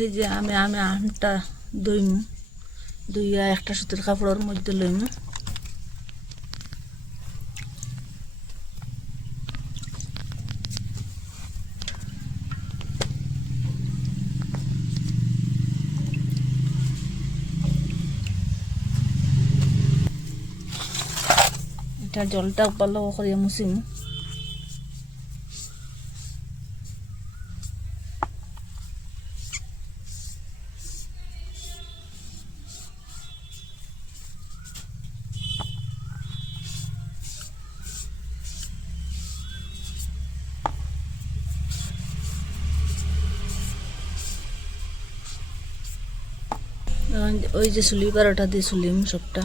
এই যে আমি আমি আমটা দইমু দইয়া একটা সুতির কাপড়ের মধ্যে লইমু। এটা জলটা ভালো করে মুছিমু। ওই- যে সুলি বারোটা দিয়ে সুলিম সবটা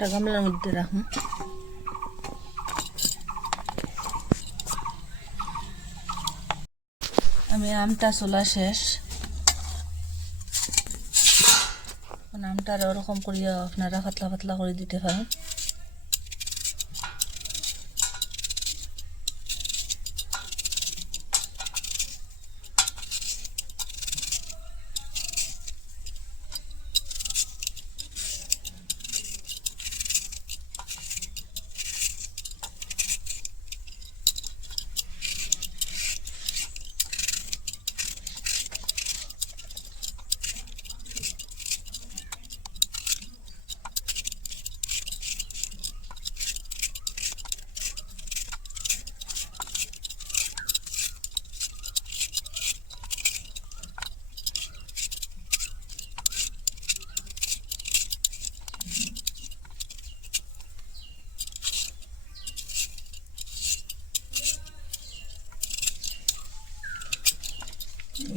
একটা গামলার মধ্যে রাখুন। আমি আমটা চোলা শেষ। আমটা ওরকম করিয়া আপনারা পাতলা পাতলা করে দিতে পারেন।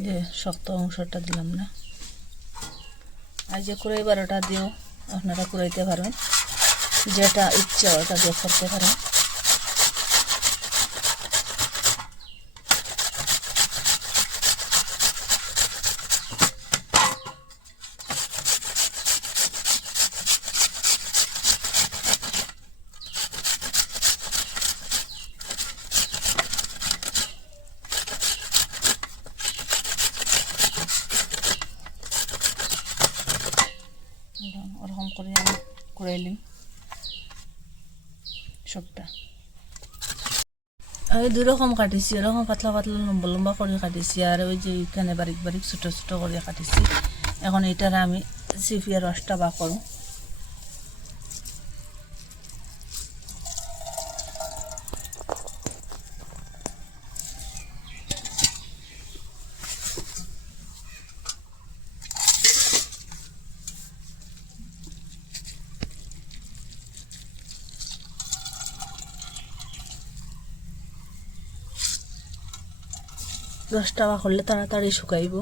যে শক্ত অংশটা দিলাম না। আর যে কুড়াই বারোটা দিয়েও আপনারা কুড়াইতে পারবেন যেটা ইচ্ছা ওটা দিয়ে করতে পারেন। ওরকম করে আমি কুড়াইলিম সবটা। আমি দুই রকম কাটিছি এরকম পাতলা পাতলা লম্বা লম্বা করে কাটিছি আর ওই যে এখানে বারিক বারিক ছোটো ছোটো করে কাটিছি। এখন এটার আমি চিপিয়ে রসটা বা করুন রসটা বা করলে তাড়াতাড়ি শুকাইব।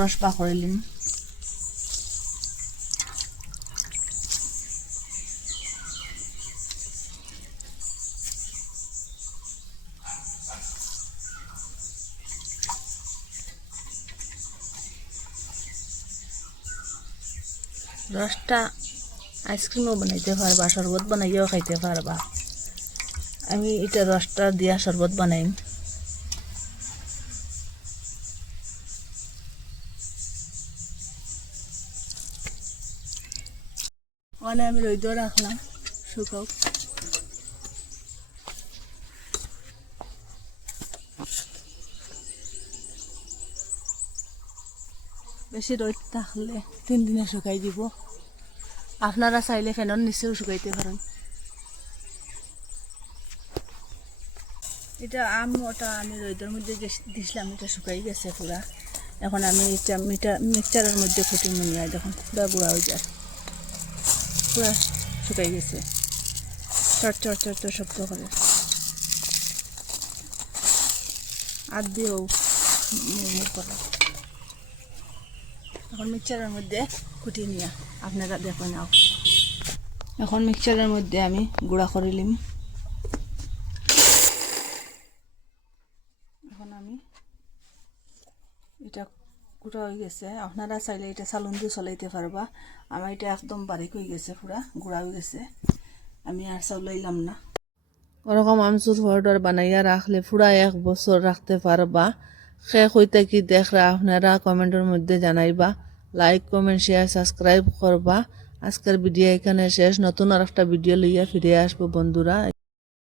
রস বা করিলিম রসটা আইসক্রিমও বানাইতে পারবা, শরবত বানাইও খাইতে পারবা। আমি এটা রসটা দিয়া শরবত বানাইম। মানে আমি রইদেও রাখলাম, শুকাও। বেশি রোদ থাকলে তিন দিনে শুকাই দিব। আপনারা চাইলে ফ্যানের নিচেও শুকাইতে পারেন। এটা আম ওটা আমি রোদের মধ্যে দিছিলাম, এটা শুকাই গেছে পুরা এখন আমি এটা মিটার মিক্সচারের মধ্যে ফুটি নিয়ে দেখুন পুরা গুঁড়া হয়ে যায়। পুরা শুকাই গেছে। চট চট চট চট শক্ত করে আর দিয়েও করে এখন মিক্সচারের মধ্যে কুটি নিয়ে। আপনারা দেখুন নাও। এখন মিক্সচারের মধ্যে আমি গুঁড়া করে নিম। এখন আমি এটা গুঁড়া হয়ে গেছে। আপনারা চাইলে এটা চালন দিয়ে চলাইতে পারবা। আমার এটা একদম বারিক হয়ে গেছে, পুরা গুঁড়া হয়ে গেছে। আমি আর চাউলাইলাম না। ওরকম আমচুর পাউডার বানাইয়া রাখলে পুরা এক বছর রাখতে পারবা। শেষ হইতে কি দেখরা আপনারা কমেন্টের মধ্যে জানাইবা। লাইক কমেন্ট শেয়ার সাবস্ক্রাইব করবা। আজকের ভিডিও এখানে শেষ। নতুন আর একটা ভিডিও লইয়া ফিরে আসব বন্ধুরা।